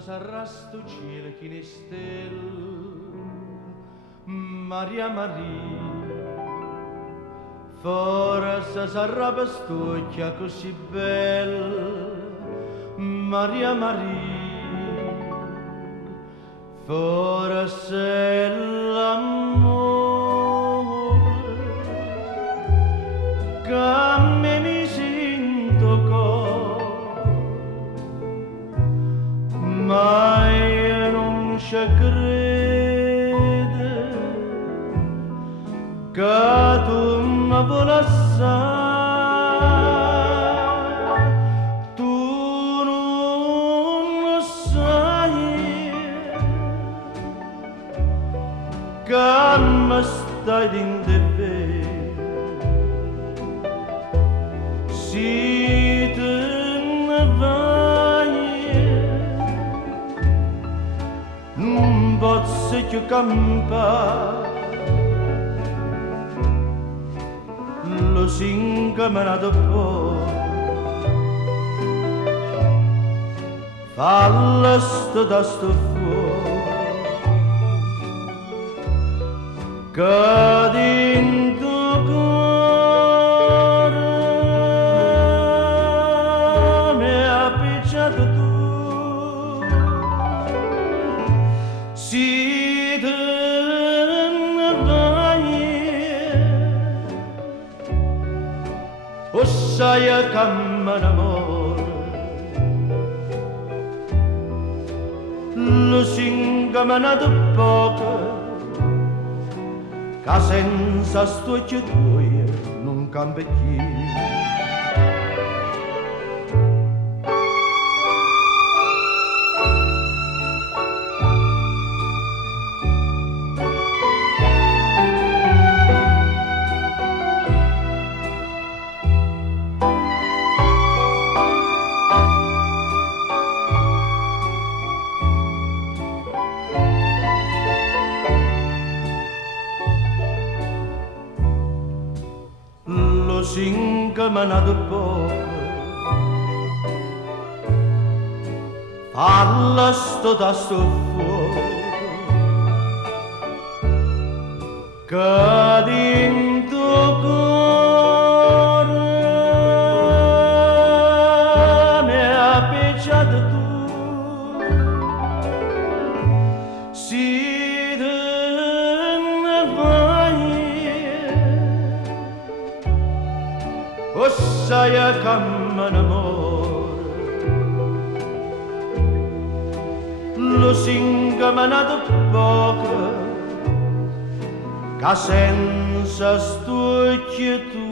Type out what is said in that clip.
s'arrasta il cielo che ne stelle, Maria Maria, forse s'arrabba stucchia così bella, Maria Maria, forse l'amore che a me mi sento ma io non ci credo che tu mi vuoi assai, tu non lo sai che mi stai dentro te, se te ne vai non posso più campare, lo singa me la dopo, falla sto da sto fuoco, che dentro cuore mi ha picciato tu. Si te ne vai, o sai che mi innamoro, lo singa me ne da poco, che senza sto che tu non cambia più. Lo singa me ne da poco, falla sto da sto fuoco, che dentro cuore mi ha picciato tu, si te ne vai, o sai che mi innamoro, lo singa me ne da poco, che senza sto che tu